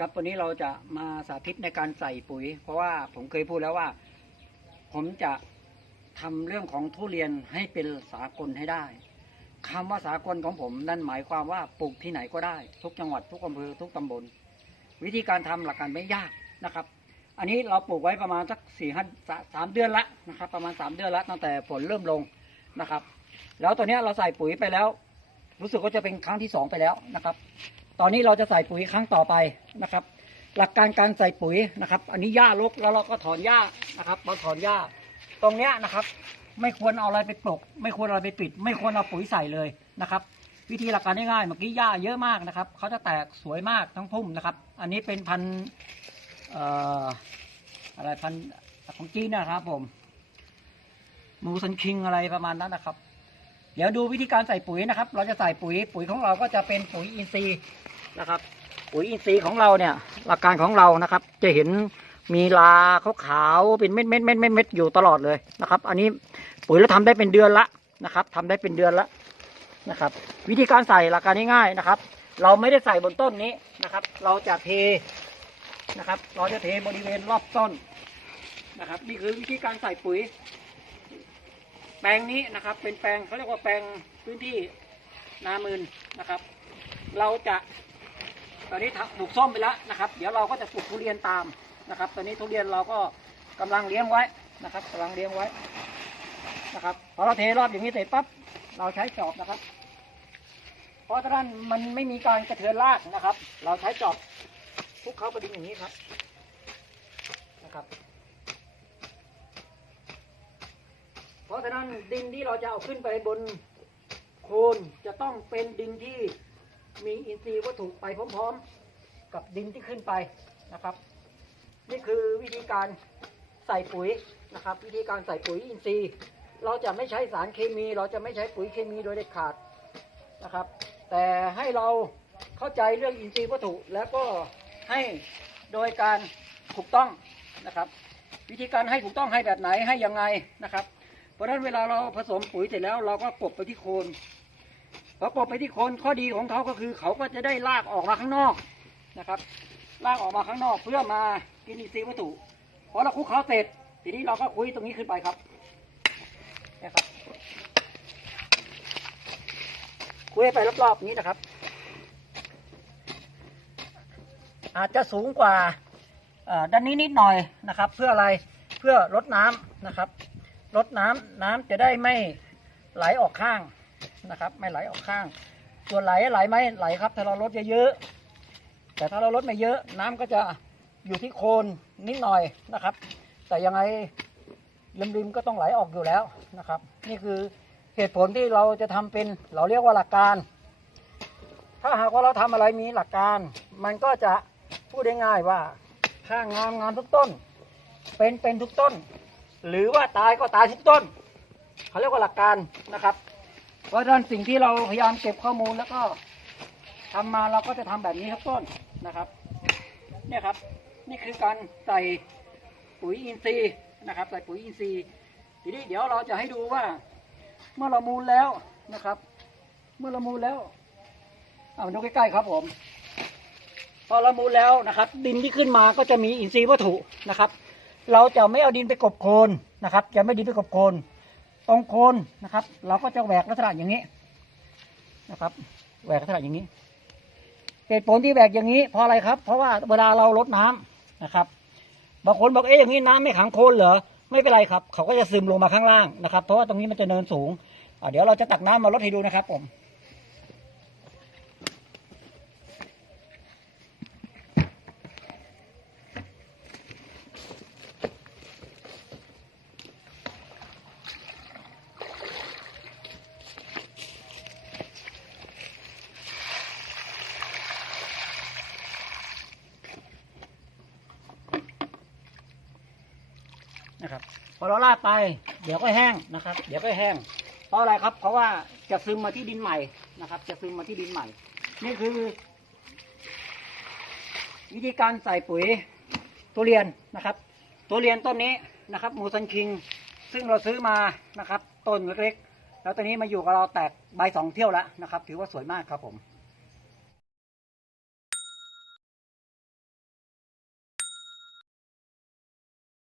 ครับวันนี้เราจะมาสาธิตในการใส่ปุ๋ย เพราะว่าผมเคยพูดแล้วว่า ผมจะทำเรื่องของทุเรียนให้เป็นสากลให้ได้คำว่าสากลของผมนั่นหมายความว่าปลูกที่ไหนก็ได้ ทุกจังหวัดทุกอำเภอทุกตำบล วิธีการทำหลักการไม่ยากนะครับ อันนี้เราปลูกไว้ประมาณสักสี่ห้าสามเดือนละนะครับ ประมาณสามเดือนละตั้งแต่ฝนเริ่มลงนะครับ แล้วตัวนี้เราใส่ปุ๋ยไปแล้ว รู้สึกว่าจะเป็นครั้งที่สองไปแล้วนะครับ ตอนนี้เราจะใส่ปุ๋ยครั้งต่อไปนะครับ หลักการการใส่ปุ๋ยนะครับ อันนี้หญ้ารกแล้วเราก็ถอนหญ้านะครับเราถอนหญ้า ตรงเนี้ยนะครับ ไม่ควรเอาอะไรไปปลกไม่ควรเอาอะไรไปปิด ไม่ควรเอาปุ๋ยใส่เลยนะครับ วิธีหลักการง่ายๆเมื่อกี้หญ้าเยอะมากนะครับเขาจะแตกสวยมากทั้งพุ่มนะครับ อันนี้เป็นพันเอ่ออะไรพันของจีนนะครับผมมูซันคิงอะไรประมาณนั้นนะครับ เดี๋ยวดูวิธีการใส่ปุ๋ยนะครับ เราจะใส่ปุ๋ยปุ๋ยของเราก็จะเป็นปุ๋ยอินทรีย์นะครับ ปุ๋ยอินทรีย์ของเราเนี่ย หลักการของเรานะครับ จะเห็นมีลาขาวๆเป็นเม็ดเม็ดเม็ดเม็ดเม็ดอยู่ตลอดเลยนะครับ อันนี้ปุ๋ยเราทำได้เป็นเดือนละนะครับทำได้เป็นเดือนละนะครับ วิธีการใส่หลักการง่ายๆนะครับ เราไม่ได้ใส่บนต้นนี้นะครับ เราจะเทนะครับ เราจะเทบริเวณรอบต้นนะครับ นี่คือวิธีการใส่ปุ๋ย แปลงนี้นะครับ เป็นแปลงเขาเรียกว่าแปลงพื้นที่นามืนนะครับ เราจะตอนนี้ปลูกส้มไปแล้วนะครับ เดี๋ยวเราก็จะปลูกทุเรียนตามนะครับ ตอนนี้ทุเรียนเราก็กำลังเลี้ยงไว้นะครับกำลังเลี้ยงไว้นะครับพอเราเทรอบอย่างนี้เสร็จปั๊บเราใช้จอบนะครับ เพราะฉะนั้นมันไม่มีการกระเทือนรากนะครับ เราใช้จอบคลุกเขากระดิ่งอย่างนี้ครับนะครับ ราะฉะนั้นดินที่เราจะเอาขึ้นไปบนโคนจะต้องเป็นดินที่มีอินทรีย์วัตถุไปพร้อมๆ กับดินที่ขึ้นไปนะครับ นี่คือวิธีการใส่ปุ๋ยนะครับ วิธีการใส่ปุ๋ยอินทรีย์ เราจะไม่ใช้สารเคมี เราจะไม่ใช้ปุ๋ยเคมีโดยเด็ดขาดนะครับ แต่ให้เราเข้าใจเรื่องอินทรีย์วัตถุแล้วก็ให้โดยการถูกต้องนะครับ วิธีการให้ถูกต้องให้แบบไหนให้ยังไงนะครับ เพราะฉะนั้นเวลาเราผสมปุ๋ยเสร็จแล้วเราก็กบไปที่โคนพอกบไปที่โคนข้อดีของเขาก็คือ เขาก็จะได้ลากออกมาข้างนอกนะครับ ลากออกมาข้างนอกเพื่อมากินอินทรีย์วัตถุพอเราคุกเขาเสร็จ ทีนี้เราก็คุยตรงนี้ขึ้นไปครับนะครับคุยไปรอบๆนี้นะครับ อาจจะสูงกว่าด้านนี้นิดหน่อยนะครับ เพื่ออะไรเพื่อลดน้ำนะครับ ลดน้ำน้ำจะได้ไม่ไหลออกข้างนะครับ ไม่ไหลออกข้าง ส่วนไหลไหลไหมไหลครับ ถ้าเราลดเยอะๆแต่ถ้าเราลดไม่เยอะ น้ำก็จะอยู่ที่โคนนิดหน่อยนะครับ แต่ยังไงริมๆก็ต้องไหลออกอยู่แล้วนะครับ นี่คือเหตุผลที่เราจะทำเป็นเราเรียกว่าหลักการ ถ้าหากว่าเราทำอะไรมีหลักการ มันก็จะพูดได้ง่ายว่าถ้างามงามทุกต้น เป็นเป็นทุกต้น หรือว่าตายก็ตายทุกต้นเขาเรียกว่าหลักการนะครับ เพราะฉะนั้นสิ่งที่เราพยายามเก็บข้อมูลแล้วก็ทำมาเราก็จะทำแบบนี้ทุกต้นนะครับ เนี่ยครับ นี่คือการใส่ปุ๋ยอินทรีย์นะครับ ใส่ปุ๋ยอินทรีย์ทีนี้เดี๋ยวเราจะให้ดูว่า เมื่อเรามูลแล้วนะครับ เมื่อเรามูลแล้วเอาดูใกล้ๆครับผมพอเรามูลแล้วนะครับ ดินที่ขึ้นมาก็จะมีอินทรีย์วัตถุนะครับ เราจะไม่เอาดินไปกบโคนนะครับ จะไม่ดินไปกบโคนตรงโคนนะครับ เราก็จะแหวกลักษณะอย่างนี้นะครับแหวกลักษณะอย่างนี้เหตุผลที่แหวกอย่างนี้เพราะอะไรครับ เพราะว่าเวลาเราลดน้ำนะครับบางคนบอกเอ๊ะอย่างนี้น้ำไม่ขังโคนเหรอไม่เป็นไรครับ เขาก็จะซึมลงมาข้างล่างนะครับ เพราะว่าตรงนี้มันจะเนินสูง เดี๋ยวเราจะตักน้ำมาลดให้ดูนะครับผม นะครับ พอเราลาดไป เดี๋ยวก็แห้งนะครับ เดี๋ยวก็แห้ง เพราะอะไรครับ เพราะว่าจะซึมมาที่ดินใหม่นะครับ จะซึมมาที่ดินใหม่ นี่คือ วิธีการใส่ปุ๋ยทุเรียนนะครับทุเรียนต้นนี้นะครับมูซันคิง ซึ่งเราซื้อมานะครับ ต้นเล็กๆแล้วตอนนี้มาอยู่กับเราแตกใบสองเที่ยวแล้วนะครับ ถือว่าสวยมากครับผม